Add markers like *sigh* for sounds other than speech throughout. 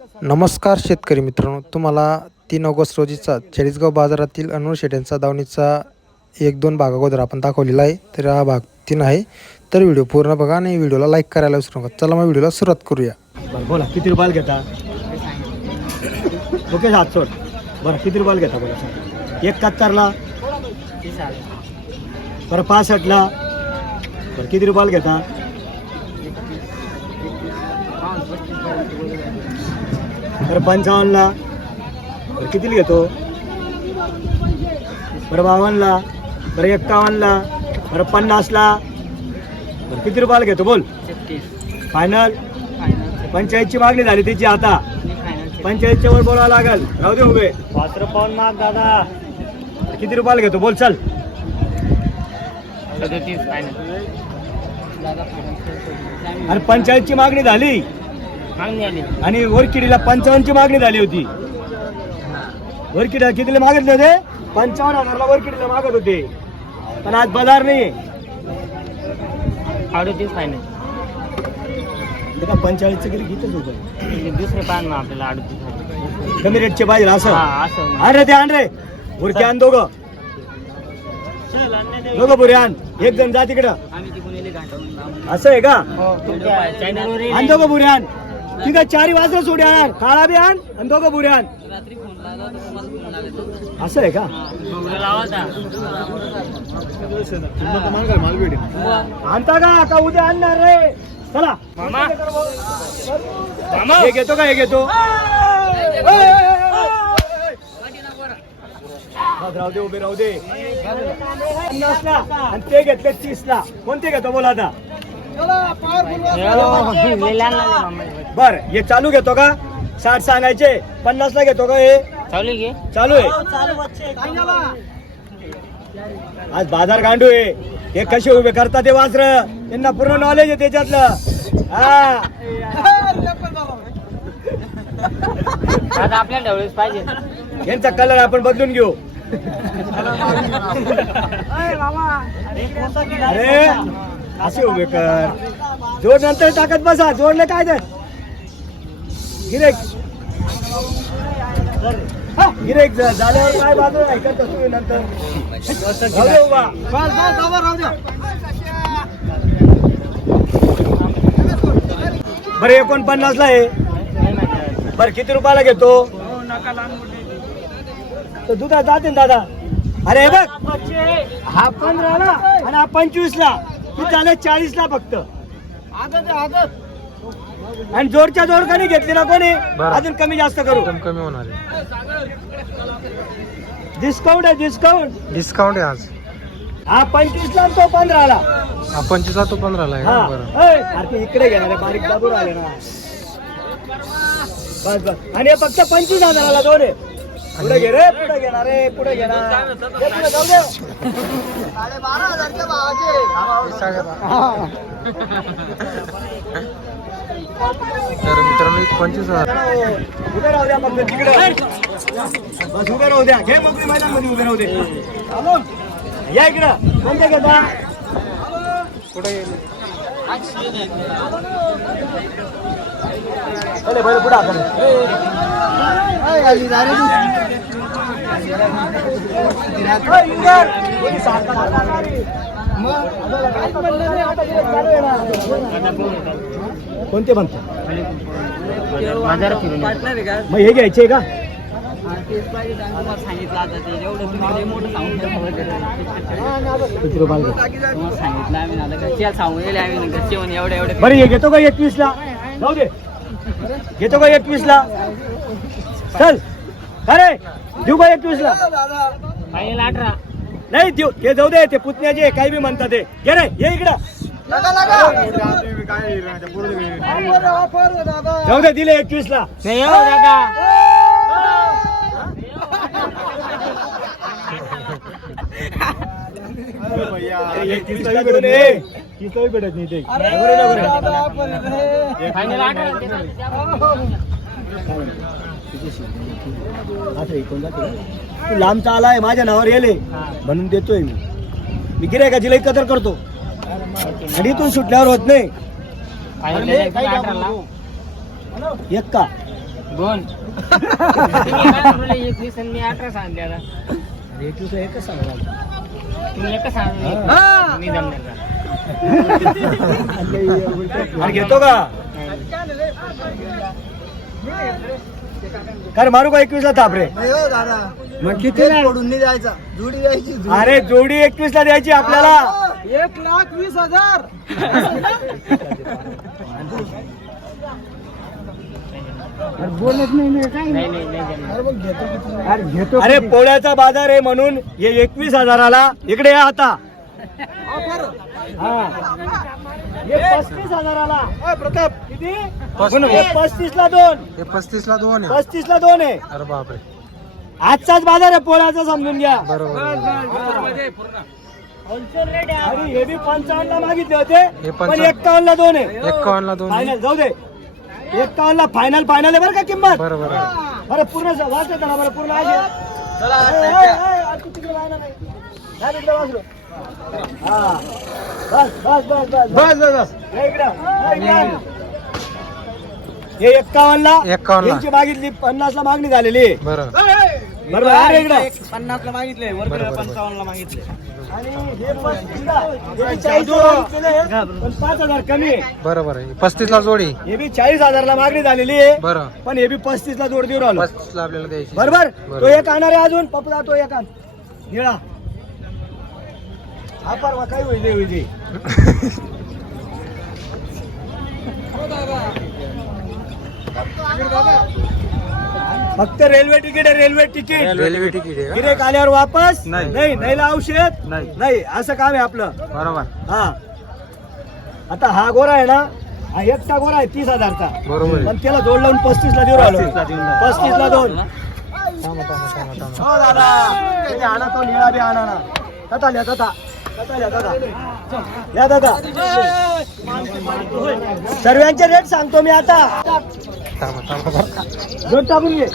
नमस्कार शेतकरी मित्रांनो. तुम्हाला तीन ऑगस्ट रोजीचा चाळीसगाव बाजारातील अनूर शेट्यांचा दावणीचा एक दोन भागागोदर आपण दाखवलेला आहे. तर हा भाग तीन आहे. तर व्हिडिओ पूर्ण बघा आणि व्हिडिओला लाईक करायला विसरू नका. चला मग व्हिडिओला सुरुवात करूया. बरं बोला किती रुपयाला घेता? ओके हात सोड. बरं किती रुपयाला घेता बोला सांग एकाहत्तरला बरं पासष्टला? बरं किती रुपयाला घेता? बरं पंचावन्नला. बरं कितीला घेतो? बरं बावन्नला. बरं एक्कावन्नला. बरं पन्नासला. बरं किती रुपयाला घेतो बोल. फायनल पंचायतची मागणी झाली त्याची आता. पंचायतच्या वर बोलावं लागल. राहू दे उभे. पाच पाऊन माग दादा. किती रुपयाला घेतो? बोल चल. आणि पंचायतची मागणी झाली. आणि वरकिडीला पंचावन्नची मागणी झाली होती. वरकिडीला कितीला मागितले होते? पंचावन्न हजारला वरकिडीला मागत होते. पण आज बाजार नाही. अडतीस फायनल पंचाळीसचं किती घेतच होतं? दुसरे पान मग आपल्याला अडतीस कमी रेटचे पाहिजे असं? हा असं आण रे ते आण रे बुरके आण दोघं दोघं बुरे आण. एक जण जा तिकडं. आम्ही असं आहे का? तुमच्या चॅनलवर आण दोघं बुरे आण. ठीक आहे चारी वाजता सोडी आण काळा बी आण आणि दोघं बुरे आण. असं आहे का? आणता का? का उद्या आणणार रे. चला. मामा. हे घेतो का? हे घेतो. राहू दे उभे राहू दे. आणि ते घेतले तीस ला कोणते घेतो? बोला आता. बर हे चालू घेतो का? साठ सांगायचे पन्नास ला घेतो का हे? चालू घे. चालू आहे. आज बाजार गांडू आहे. हे कसे उभे करतात ते वासर? त्यांना पूर्ण नॉलेज आहे त्याच्यातलं. हा. आता ढवळीस पाहिजे. यांचा कलर आपण बदलून घेऊ. अरे. असे उभे कर. जोड नंतर टाकत बसा. जोडले काय तर. गिरेक. गिरेक झाल्यावर काय बाजू ऐकत तुम्ही नंतर. बरं एकोणपन्नास ला आहे. बरं किती रुपयाला घेतो? तर दुधा जाते दादा. अरे हे बघ. हा पंधरा ला आणि हा पंचवीस ला किती झाले चाळीस ला फक्त आणि जोरच्या जोर कमी घेतली ना कोणी. अजून कमी जास्त करू. कमी होणार आहे. डिस्काउंट आहे डिस्काउंट डिस्काउंट आहे आज. हा पंचवीस ला आणि तो पंधरा ला हा पंचवीसला तो पंधराला आहे. हा. का? बरं. ऐ, अरे ते इकडे घेणार आहे, बारीक आले ना. बस बस. आणि हे फक्त पंचवीस हजाराला दोन आहे. पुढे घे रे पुढे घेणार रे पुढे घेणार. दे पुढे, जाऊ दे. हा. तर मित्रांनो एक पंचवीस हजार. उभे राहू द्या फक्त तिकडं. बस उभे राहू द्या. घे मोकळी मैदानमध्ये उभे राहू दे. या इकडं. कोणते घेता? भले भले पुढे आपण कोणते म्हणतो बाजार फिरून मग हे घ्यायचे का? सांगितलं आता ते. एवढं तुम्ही लय मोठं सांगून ठेवलं. किती रुपयाला घेतो? तुम्हाला सांगितलं आम्ही आता घरच्या सांगून गेले आम्ही घरचे म्हणे एवढं एवढं बरं हे घेतो का एकवीस ला जाऊ दे. घेतो का एकवीस ला चल. अरे देऊ का एकवीस ला फायनल अठरा. नाही देऊ ते जाऊ दे ते पुतण्याचे काही बी म्हणतात ते. घे रे ये इकडं. जाऊ दे दिले एकवीस ला नाही हो दादा ला भेटत नाही ते आहे, बरोबर आहे. असं जाते? तू लांबचा माझ्या नावावर येले म्हणून देतोय मी मी गिरायकाची लई कदर करतो आणि इथून सुटल्यावर होत नाही एक का दोन एकवीस आणि मी अठरा सांगले एकवीस एकच सांगा हा. *laughs* अरे घेतो का? काय मारू का एकवीस ला ताप रे? मग किती पडून नाही जायचा जुडी जायची अरे जोडी एकवीस ला द्यायची आपल्याला. एक लाख वीस हजार. *laughs* नाही नाही नाही जमणार अरे घेतो अरे पोळ्याचा बाजार आहे म्हणून हे एकवीस हजाराला इकडे या आता. हा. हे पस्तीस हजाराला. प्रताप. किती? पस्तीस. ला दोन. हे पस्तीस ला दोन आहे. पस्तीस ला दोन आहे. अरे बापरे. आजचाच बाजार आहे पोळ्याचा समजून घ्या. बरोबर अरे हे बी पंचावन्न ला मागितले होते हे पण पंचावन्न. एक्कावन्न ला दोन आहे. एक्कावन्न ला दोन. फायनल जाऊ दे. एक्कावन्न ला फायनल फायनल आहे बरं का किंमत? बरोबर. बरं पूर्ण वाचत ना बरं पूर्ण आहे. हा. बस बस बस बस बस. बस बस हे एक्कावन्न ला 51 ला. यांची मागितली पन्नास ला मागणी झालेली. बरोबर. अरे पन्नास ला मागितले. पंचावन्न ला मागितले हे हे ला पाच हजार कमी आहे. बरोबर आहे. पस्तीस ला जोडी. हे बी चाळीस हजारला मागणी झालेली आहे बरं. पण हे बी पस्तीस ला जोड देऊ राहिलो पस्तीस ला आपल्याला द्यायची. बरोबर. तो एक आणणार आहे अजून पपला तो एक आण. निळा. हा परवा काय होईल होईल रे. फक्त रेल्वे तिकीट आहे रेल्वे तिकीट. रेल्वे तिकीट आहे? गिरेक आल्यावर वापस? नाही. नाही नाही औषध नाही. नाही असं काम आहे आपलं. बरोबर. हा. आता हा गोरा आहे ना हा एकटा गोरा आहे तीस हजारचा. बरोबर. आहे. पण त्याला जोड लावून पस्तीस ला देऊ राहिलो पस्तीस ला दोन. थांबा थांबा थांबा थांबा. हो दादा. आणा तो निळा बी आणा ना. तथा लिहा तथा. या दादा. सर्वांचे रेट सांगतो मी आता. थांबा जोड टाकून घे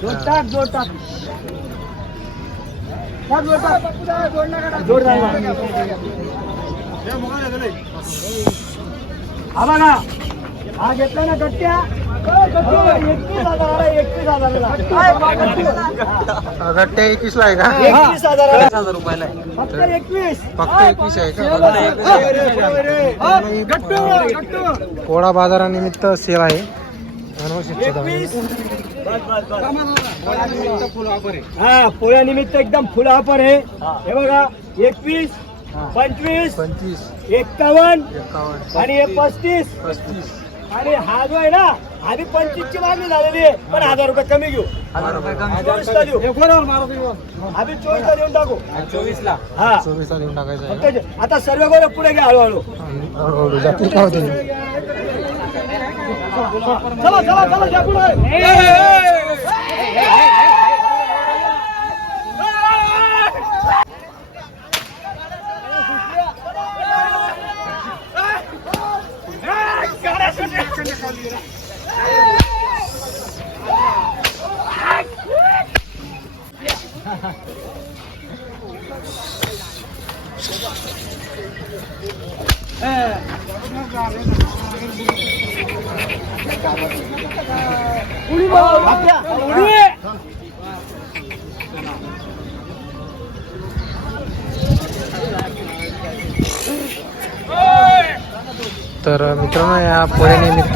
जोड टाक जोड टाक. टाक, जोड टाक. जोड हा बघा. हा घेतला ना गट्ट्या. गट्ट्या एकवीस ला आहे का एकवीस हजाराला हजार रुपयाला फक्त एकवीस. आहे का? पोळा बाजारानिमित्त सेल आहे. हा पोळ्यानिमित्त एकदम फुल ऑफर आहे. हे. बघा एकवीस पंचवीस पंचवीस. एक्कावन्न एकावन्न. आणि हे पस्तीस. पस्तीस. आणि हा जो आहे ना हा बी पंचवीस ची मागणी झालेली आहे पण हजार रुपये कमी घेऊ चोवीस ला देऊ हा बी चोवीस ला देऊन टाकू चोवीस ला हा चोवीस ला देऊन टाकायचं आता सर्व गोरे पुढे घ्या हळूहळू चला चला चला घ्या पुढे तर मित्रांनो या पोळ्यानिमित्त